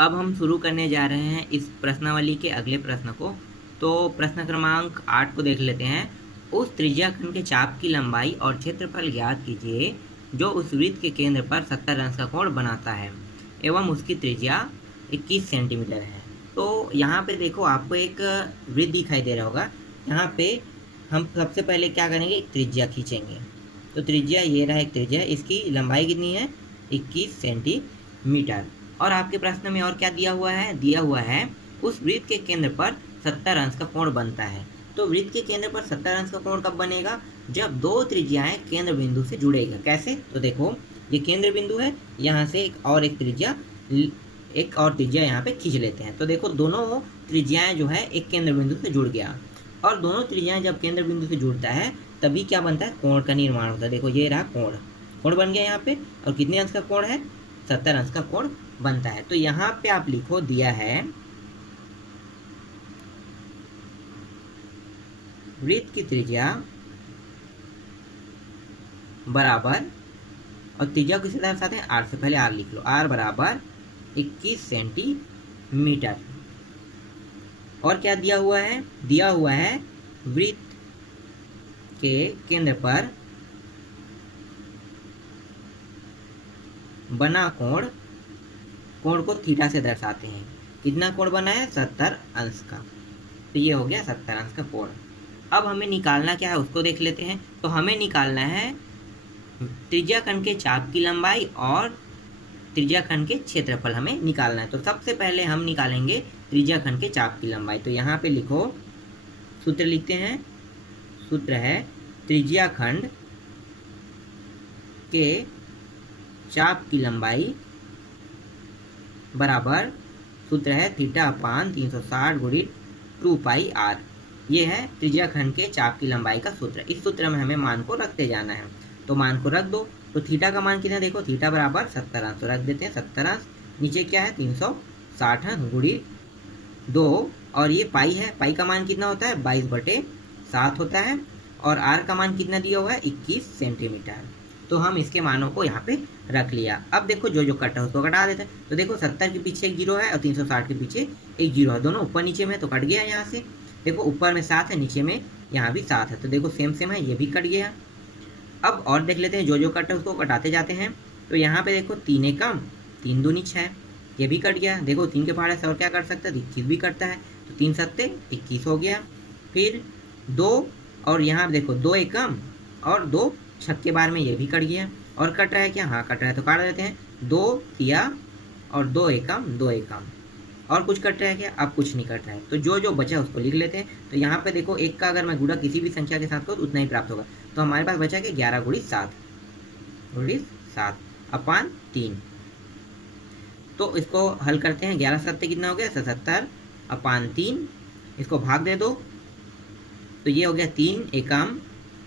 अब हम शुरू करने जा रहे हैं इस प्रश्नावली के अगले प्रश्न को। तो प्रश्न क्रमांक 8 को देख लेते हैं। उस त्रिज्याखंड के चाप की लंबाई और क्षेत्रफल ज्ञात कीजिए जो उस वृत्त के केंद्र पर 70 अंश का कोण बनाता है एवं उसकी त्रिज्या 21 सेंटीमीटर है। तो यहाँ पे देखो आपको एक वृत्त दिखाई दे रहा होगा। यहाँ पे हम सबसे पहले क्या करेंगे, एक त्रिज्या खींचेंगे। तो त्रिज्या ये रहा, एक त्रिज्या, इसकी लंबाई कितनी है, 21 सेंटीमीटर। और आपके प्रश्न में और क्या दिया हुआ है, दिया हुआ है उस वृत्त के केंद्र पर 70 अंश का कोण बनता है। तो वृत्त के केंद्र पर 70 अंश का कोण कब बनेगा, जब दो त्रिज्याएं केंद्र बिंदु से जुड़ेगा। कैसे, तो देखो ये केंद्र बिंदु है, यहाँ से एक और त्रिज्या यहाँ पे खींच लेते हैं। तो देखो दोनों त्रिज्याएं जो है एक केंद्र बिंदु से जुड़ गया, और दोनों त्रिज्याएं जब केंद्र बिंदु से जुड़ता है तभी क्या बनता है, कोण का निर्माण होता है। देखो ये रहा कोण बन गया यहाँ पे, और कितने अंश का कोण है, 70 अंश का कोण बनता है। तो यहाँ पे आप लिखो, दिया है वृत्त की त्रिज्या बराबर, और त्रिज्या किसे दर्शाते हैं, आर से, पहले आर लिख लो, आर बराबर 21 सेंटीमीटर। और क्या दिया हुआ है, दिया हुआ है वृत्त के केंद्र पर बना कोण को थीटा से दर्शाते हैं। कितना कोण बना है, 70 अंश का। तो ये हो गया 70 अंश का कोण। अब हमें निकालना क्या है उसको देख लेते हैं। तो हमें निकालना है त्रिज्याखंड के चाप की लंबाई और त्रिज्याखंड के क्षेत्रफल हमें निकालना है। तो सबसे पहले हम निकालेंगे त्रिज्याखंड के चाप की लंबाई। तो यहाँ पे लिखो, सूत्र लिखते हैं, सूत्र है त्रिज्याखंड के चाप की लंबाई बराबर, सूत्र है थीटा अपान 360 गुणित 2 पाई आर। ये है त्रिज्याखंड के चाप की लंबाई का सूत्र। इस सूत्र में हमें मान को रखते जाना है। तो मान को रख दो। तो थीटा का मान कितना, देखो थीटा बराबर 70 अंश, तो रख देते हैं 70 अंश। नीचे क्या है, 360 अंश गुणित 2, और ये पाई है, पाई का मान कितना होता है, 22/7 होता है। और आर का मान कितना दिया हुआ है, 21 सेंटीमीटर। तो हम इसके मानों को यहाँ पे रख लिया। अब देखो जो कटा है उसको कटा देते हैं। तो देखो 70 के पीछे एक जीरो है और 360 के पीछे एक जीरो है, दोनों ऊपर नीचे में, तो कट गया यहाँ से। देखो ऊपर में 7 है, नीचे में यहाँ भी 7 है, तो देखो सेम है, ये भी कट गया। अब और देख लेते हैं, जो कट है उसको कटाते जाते हैं। तो यहाँ पे देखो 3 एकम 3 दूनी 6, ये भी कट गया। देखो 3 के पहाड़े से और क्या कट सकता है, 21 भी कटता है, तो 3 सत्ते 21 हो गया। फिर 2, और यहाँ देखो 2 एकम और 2 छक्के बार में, ये भी कट गया। और कट रहा है क्या, हाँ कट रहा है, तो काट देते हैं। 2 किया और 2 एकम 2 एकम, और कुछ कट रहा है क्या, अब कुछ नहीं कट रहा है। तो जो बचा है उसको लिख लेते हैं। तो यहाँ पे देखो 1 का अगर मैं गुणा किसी भी संख्या के साथ करूँ उतना ही प्राप्त होगा। तो हमारे पास बचा कि 11 गुणित 7 अपान 3। तो इसको हल करते हैं। 11 सत्ते कितना हो गया, 77 अपान 3। इसको भाग दे दो, तो ये हो गया 3 एकम।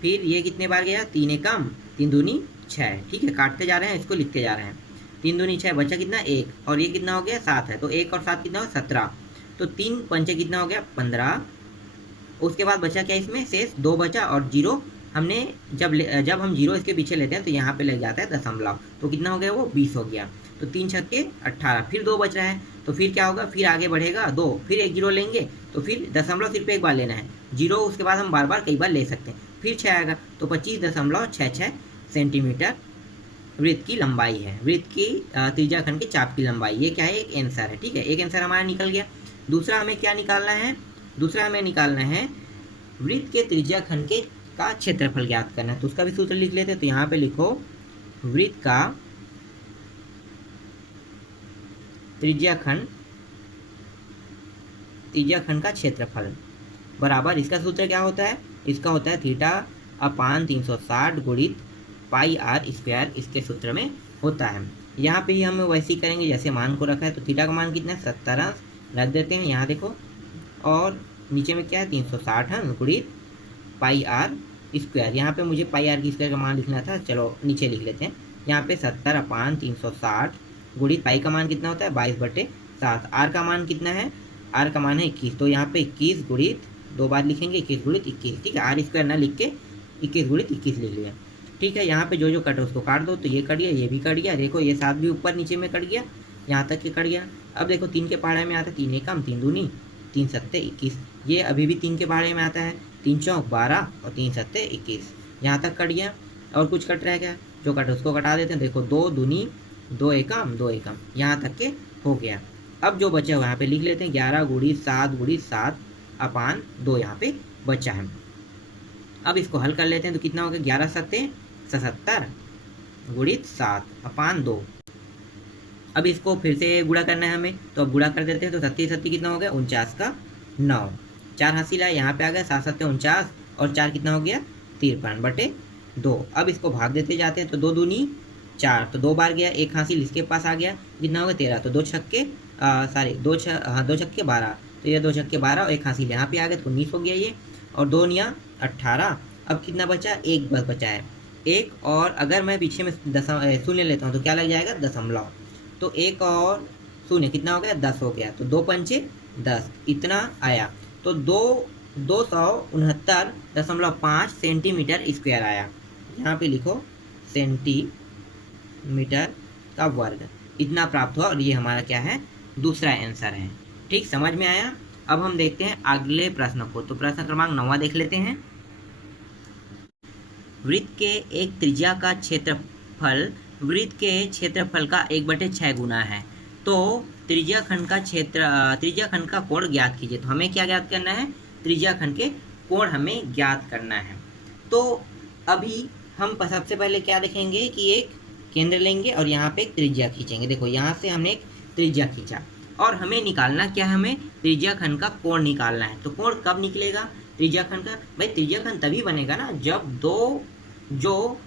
फिर ये कितने बार गया, 3 एकम 3 दूनी 6। ठीक है, काटते जा रहे हैं, इसको लिखते जा रहे हैं। 3 दूनी 6, बचा कितना 1, और ये कितना हो गया 7 है, तो 1 और 7 कितना हो, 17। तो 3 पंचे कितना हो गया, 15। उसके बाद बचा क्या, इसमें शेष 2 बचा, और 0 हमने जब हम 0 इसके पीछे लेते हैं तो यहाँ पे लग जाता है दशमलव, तो कितना हो गया, वो 20 हो गया। तो 3 छक्के 18, फिर 2 बच रहा है, तो फिर क्या होगा, फिर आगे बढ़ेगा 2, फिर एक 0 लेंगे, तो फिर दशमलव सिर्फ एक बार लेना है, 0 उसके बाद हम बार बार कई बार ले सकते हैं। फिर 6 आएगा, तो 25.66 सेंटीमीटर वृत्त की लंबाई है, वृत्त की त्रिज्याखंड के चाप की लंबाई। ये क्या है, एक आंसर है। ठीक है, एक आंसर हमारा निकल गया। दूसरा हमें क्या निकालना है, दूसरा हमें निकालना है वृत्त के त्रिज्याखंड के का क्षेत्रफल ज्ञात करना है। तो उसका भी सूत्र लिख लेते हैं। तो यहाँ पे लिखो, वृत्त का त्रिज्याखंड का क्षेत्रफल बराबर, इसका सूत्र क्या होता है, इसका होता है थीटा अपान 360 गुणित पाई आर स्क्वायर, इसके सूत्र में होता है। यहाँ पे ही हम वैसे ही करेंगे जैसे मान को रखा है। तो थीटा का मान कितना है, 70 अंश, रख देते हैं यहाँ देखो, और नीचे में क्या है, 360 अंश गुणित पाई आर स्क्वायर। यहाँ पे मुझे पाई आर की स्क्वायर का मान लिखना था, चलो नीचे लिख लेते हैं। यहाँ पे 70 अपान 360 गुणित पाई का मान कितना होता है, 22/7। आर का मान कितना है, आर का मान है 21, तो यहाँ पे 21 गुणित 2 बार लिखेंगे, 21 गुणित 21। ठीक है, आर स्क्वायर ना लिख के 21 गुणित 21 लिख लिया। ठीक है, यहाँ पे जो कट है उसको काट दो, तो ये कट गया, ये भी कट गया। देखो ये 7 भी ऊपर नीचे में कट गया, यहाँ तक ये कट गया। अब देखो 3 के पहाड़े में आता है 3 एकम 3 दूनी 3 सत्ते 21, ये अभी भी 3 के पहाड़े में आता है 3 चौक 12 और 3 सत्ते 21। यहाँ तक कट गया और कुछ कट रह गया, जो कट उसको कटा देते हैं। देखो 2 दूनी 2 एकम 2 एकम, यहाँ तक के हो गया। अब जो बचा हुआ यहाँ पे लिख लेते हैं 11 गुड़ी 7 गुड़ी 7 अपान 2 यहाँ पे बचा है। अब इसको हल कर लेते हैं तो कितना हो गया 11 सत्ते 77 गुणित 7 अपान 2। अब इसको फिर से गुणा करना है हमें, तो अब गुणा कर देते हैं। तो 37 कितना हो गया 49 का 9, 4 हासिल है यहाँ पे आ गया 7 7 49 और 4 कितना हो गया 53/2। अब इसको भाग देते जाते हैं तो 2 दूनी 4, तो 2 बार गया, 1 हासिल इसके पास आ गया, कितना हो गया 13, तो 2 छक्के 2 छक्के 12, तो ये 2 छक्के 12 और 1 हासिल यहाँ पे आ गया तो 19 हो गया ये, और 2 निया 18। अब कितना बचा, 1 बस बचा है 1, और अगर मैं पीछे में शून्य लेता हूँ तो क्या लग जाएगा दशमलव, तो 1 और शून्य कितना हो गया 10 हो गया, तो 2 पंचे 10 इतना आया, तो 269.5 सेंटीमीटर स्क्वायर आया। यहाँ पे लिखो सेंटीमीटर का वर्ग, इतना प्राप्त हुआ और ये हमारा क्या है दूसरा आंसर है। ठीक, समझ में आया। अब हम देखते हैं अगले प्रश्न को, तो प्रश्न क्रमांक 9 देख लेते हैं। वृत्त के एक त्रिज्या का क्षेत्रफल वृत्त के क्षेत्रफल का 1/6 गुना है, तो त्रिज्या खंड का कोण ज्ञात कीजिए। तो हमें क्या ज्ञात करना है, त्रिज्या खंड के कोण हमें ज्ञात करना है। तो अभी हम सबसे पहले क्या देखेंगे कि एक केंद्र लेंगे और यहाँ पे एक त्रिज्या खींचेंगे। देखो यहाँ से हमने एक त्रिज्या खींचा और हमें निकालना क्या है, हमें त्रिज्या खंड का कोण निकालना है। तो कोण कब निकलेगा त्रिज्या खंड का, भाई त्रिज्या खंड तभी बनेगा ना जब दो जो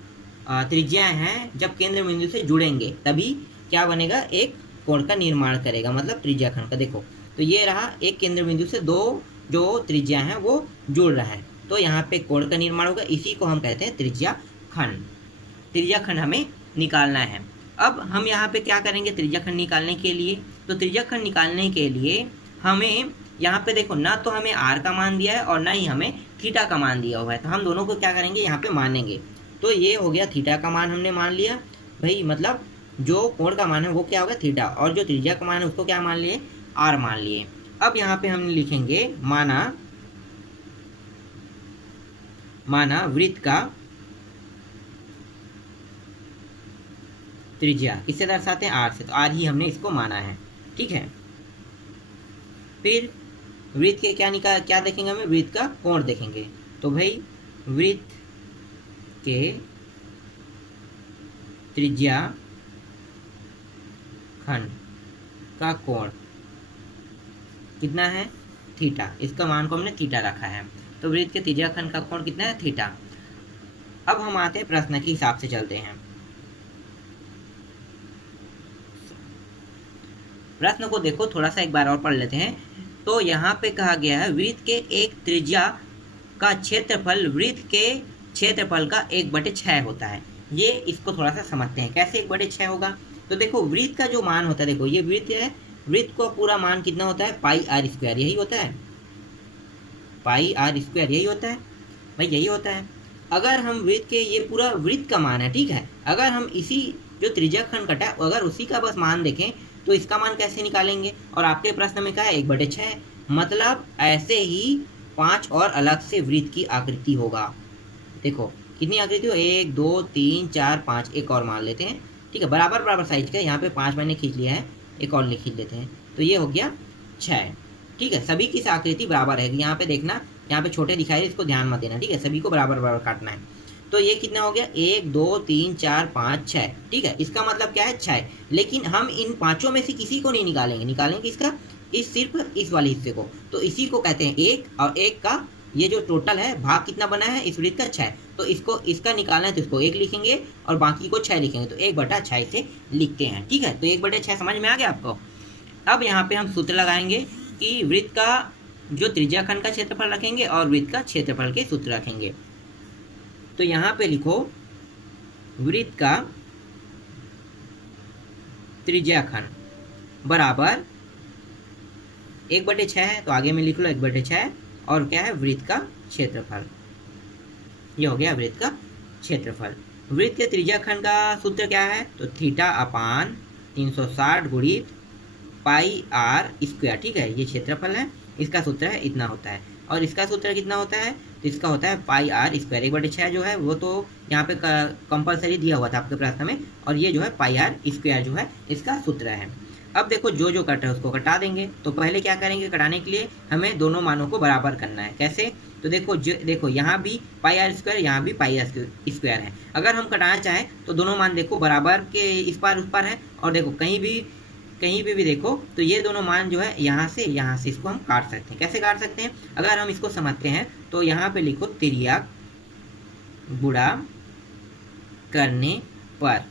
त्रिज्याएं हैं जब केंद्र बिंदु से जुड़ेंगे, तभी क्या बनेगा, एक कोण का निर्माण करेगा, मतलब त्रिज्या खंड का। देखो तो ये रहा, एक केंद्र बिंदु से दो जो त्रिज्या हैं वो जुड़ रहा है, तो यहाँ पे कोण का निर्माण होगा, इसी को हम कहते हैं त्रिज्या खंड। त्रिज्या खंड हमें निकालना है। अब हम यहाँ पे क्या करेंगे त्रिज्या खंड निकालने के लिए, तो त्रिज्या खंड निकालने के लिए हमें यहाँ पे देखो ना तो हमें r का मान दिया है और ना ही हमें थीटा का मान दिया हुआ है, तो हम दोनों को क्या करेंगे यहाँ पे मानेंगे। तो ये हो गया थीटा का मान हमने मान लिया, भाई मतलब जो कोण का मान है वो क्या होगा थीटा, और जो त्रिज्या का मान है उसको क्या मान लिए r मान लिए। अब यहाँ पे हम लिखेंगे माना वृत्त का त्रिज्या, इससे दर्शाते हैं r से, तो r ही हमने इसको माना है। ठीक है, फिर वृत्त के क्या देखेंगे, हमें वृत्त का कोण देखेंगे। तो भाई वृत्त के त्रिज्या खंड का कोण कितना है थीटा, इसका मान को हमने थीटा रखा है, तो वृत्त के त्रिज्या खंड का कोण कितना है थीटा। अब हम आते हैं प्रश्न के हिसाब से चलते हैं। प्रश्न को देखो थोड़ा सा एक बार और पढ़ लेते हैं। तो यहाँ पे कहा गया है वृत्त के एक त्रिज्या का क्षेत्रफल वृत्त के क्षेत्रफल का 1/6 होता है। ये इसको थोड़ा सा समझते हैं कैसे 1/6 होगा। तो देखो वृत्त का जो मान होता है, देखो ये वृत्त है, वृत्त का पूरा मान कितना होता है πr², यही होता है πr², यही होता है भाई, यही होता है। अगर हम वृत्त के ये पूरा वृत्त का मान है, ठीक है, अगर हम इसी जो त्रिज्या खंड कटा अगर उसी का बस मान देखें तो इसका मान कैसे निकालेंगे। और आपके प्रश्न में क्या है 1/6, मतलब ऐसे ही 5 और अलग से वृत्त की आकृति होगा। देखो कितनी आकृति हो, 1 2 3 4 5, एक और मान लेते हैं, ठीक है, बराबर बराबर साइज का, यहाँ पे 5 मैंने खींच लिया है, एक और खींच लेते हैं, तो ये हो गया 6। ठीक है, सभी की आकृति बराबर है, यहाँ पे देखना, यहाँ पे छोटे दिखाई दे, इसको ध्यान मत देना, ठीक है, सभी को बराबर बराबर काटना है। तो ये कितना हो गया 1 2 3 4 5 6, ठीक है, इसका मतलब क्या है 6। लेकिन हम इन पांचों में से किसी को नहीं निकालेंगे, निकालेंगे इसका सिर्फ इस वाले हिस्से को, तो इसी को कहते हैं 1, और 1 का ये जो टोटल है भाग कितना बना है इस वृत्त का 6, तो इसको इसका निकालना है तो इसको 1 लिखेंगे और बाकी को 6 लिखेंगे, तो 1/6 से लिखते हैं। ठीक है, तो 1/6 समझ में आ गया आपको। अब यहाँ पे हम सूत्र लगाएंगे कि वृत्त का जो त्रिज्या खंड का क्षेत्रफल रखेंगे और वृत्त का क्षेत्रफल के सूत्र रखेंगे। तो यहाँ पे लिखो वृत्त का त्रिज्या खंड बराबर 1/6 है, तो आगे में लिख लो 1/6, और क्या है वृत्त का क्षेत्रफल, ये हो गया वृत्त का क्षेत्रफल। वृत्त के त्रिज्या खंड का सूत्र क्या है, तो थीटा अपान 360 गुणित पाई आर स्क्वायर, ठीक है, ये क्षेत्रफल है, इसका सूत्र है इतना होता है, और इसका सूत्र कितना होता है, तो इसका होता है पाई आर स्क्वायर। 1/6 जो है वो तो यहाँ पे कंपलसरी दिया हुआ था आपके प्रश्न में, और ये जो है पाई आर स्क्वायर जो है इसका सूत्र है। अब देखो जो जो कट है उसको कटा देंगे। तो पहले क्या करेंगे, कटाने के लिए हमें दोनों मानों को बराबर करना है। कैसे, तो देखो यहाँ भी पाई आर स्क्वायर, यहाँ भी पाई आर स्क्वायर है। अगर हम कटाना चाहें तो दोनों मान देखो बराबर के इस पार उस पार है, और देखो कहीं भी देखो तो ये दोनों मान जो है यहाँ से इसको हम काट सकते हैं। कैसे काट सकते हैं, अगर हम इसको समझते हैं तो यहाँ पे लिखो तिर्यक गुणा करने पर,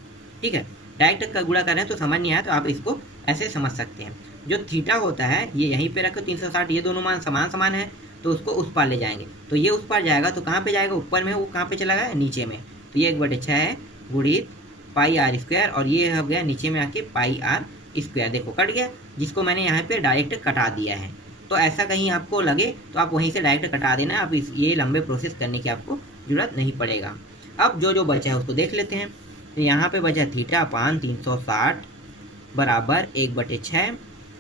ठीक है। डायरेक्ट का गुणा कर रहे हैं तो समझ नहीं आया, तो आप इसको ऐसे समझ सकते हैं। जो थीटा होता है ये यहीं पे रखो 360, ये दोनों मान समान है, तो उसको उस पार ले जाएंगे, तो ये उस पार जाएगा तो कहाँ पे जाएगा, ऊपर में, वो कहाँ पे चला गया, नीचे में। तो ये 1/6 है गुणित पाई आर स्क्वायर, और ये हो गया नीचे में आके पाई आर स्क्वायर, देखो कट गया, जिसको मैंने यहाँ पे डायरेक्ट कटा दिया है। तो ऐसा कहीं आपको लगे तो आप वहीं से डायरेक्ट कटा देना, आप ये लंबे प्रोसेस करने की आपको जरूरत नहीं पड़ेगा। अब जो बचा है उसको देख लेते हैं। तो यहाँ पे बचा थीटा अपान 360 बराबर 1/6।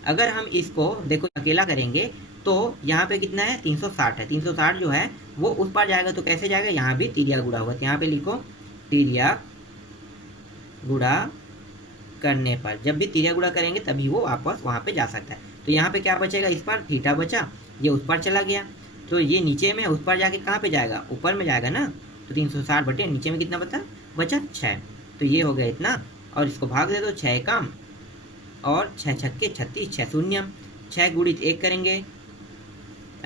अगर हम इसको देखो अकेला करेंगे तो यहाँ पे कितना है, 360 है। 360 जो है वो उस पार जाएगा, तो कैसे जाएगा, यहाँ भी तिर्यक गुणा होगा, तो यहाँ पे लिखो तिर्यक गुणा करने पर। जब भी तिर्यक गुणा करेंगे तभी वो वापस वहाँ पे जा सकता है। तो यहाँ पे क्या बचेगा, इस पर थीटा बचा, ये उस पर चला गया, तो ये नीचे में उस पर जाके कहाँ पे जाएगा, ऊपर में जाएगा ना। तो 360 बटे नीचे में कितना बचा 6, तो ये हो गया इतना, और इसको भाग दे दो 6 कम और 6 छक्के 36, 6 शून्य, 6 गुणित 1 करेंगे,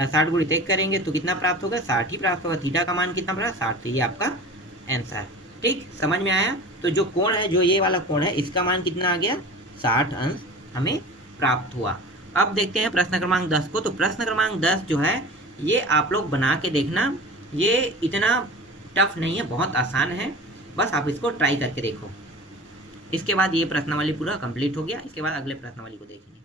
60 गुणित 1 करेंगे तो कितना प्राप्त होगा, 60 ही प्राप्त होगा। थीटा का मान कितना पड़ा, 60, तो ये आपका आंसर। ठीक, समझ में आया। तो जो कोण है, जो ये वाला कोण है, इसका मान कितना आ गया, 60 अंश हमें प्राप्त हुआ। अब देखते हैं प्रश्न क्रमांक 10 को। तो प्रश्न क्रमांक 10 जो है ये आप लोग बना के देखना, ये इतना टफ नहीं है, बहुत आसान है, बस आप इसको ट्राई करके देखो। इसके बाद ये प्रश्नावली पूरा कंप्लीट हो गया, इसके बाद अगले प्रश्नावली को देखेंगे।